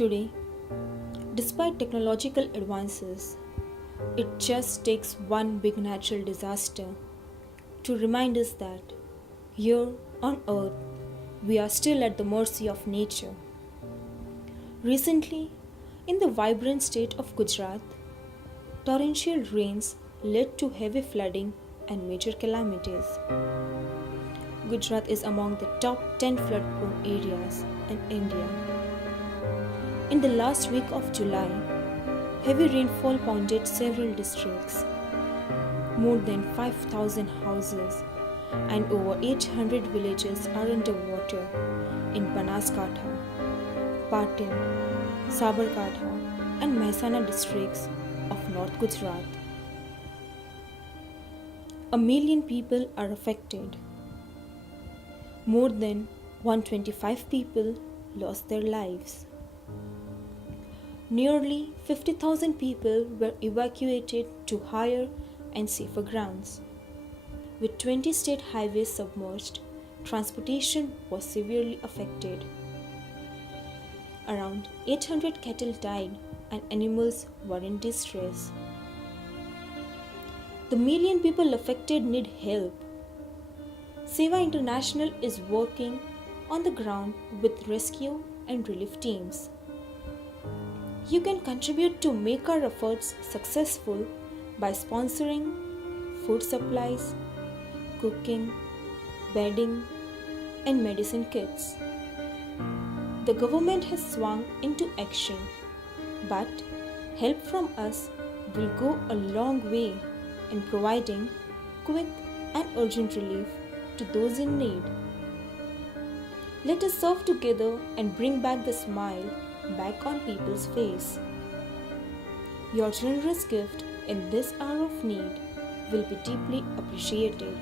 Today, despite technological advances, it just takes one big natural disaster to remind us that here on earth we are still at the mercy of nature. Recently, in the vibrant state of Gujarat, torrential rains led to heavy flooding and major calamities. Gujarat is among the top 10 flood prone areas in India. In the last week of July, heavy rainfall pounded several districts. More than 5,000 houses and over 800 villages are underwater in Banaskantha, Patin, Sabarkantha, and Mehsana districts of North Gujarat. A million people are affected. More than 125 people lost their lives. Nearly 50,000 people were evacuated to higher and safer grounds. With 20 state highways submerged, transportation was severely affected. Around 800 cattle died and animals were in distress. The million people affected need help. Sewa International is working on the ground with rescue and relief teams. You can contribute to make our efforts successful by sponsoring food supplies, cooking, bedding, and medicine kits. The government has swung into action, but help from us will go a long way in providing quick and urgent relief to those in need. Let us serve together and bring back the smile back on people's face. Your generous gift in this hour of need will be deeply appreciated.